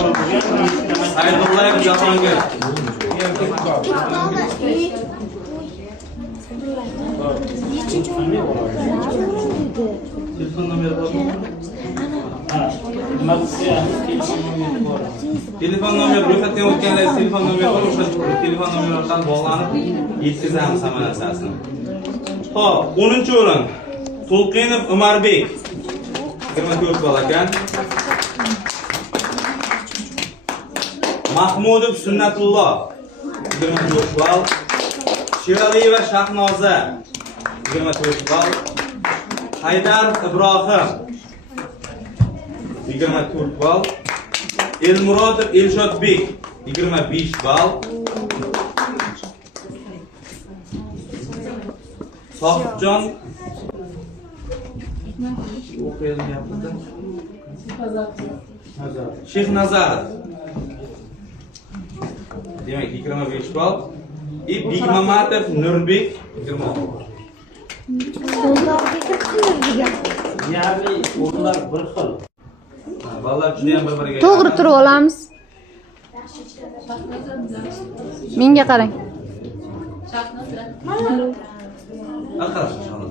Saydullayev Jahongir. Telefon nomeri bormi? Telefon nomeri ro'yxatdan o'tganlar telefon nomeri bor, o'sha telefon nomeri orqali bog'lanib yetkazamiz hamma narsasini. Xo'p, 10-o'rin. To'lqinov Umarbek 24 ball ekan. Mahmudov Sunnatulloh 24 ball. Sheraliyeva Shahnoza 24 ball. Haydarov Ibrohim 24 ball. Elmurodov Elshodbek 25 ball. Sohibjon o'qiyapti. Shehnazarov demak 25 ball. Bigmamatov Nurbek 20 ball. Yarli o'rnlar bir xil. Ballar juda ham bir-biriga To'g'ri turib olamiz. Menga qarang. Aqal inshaalloh.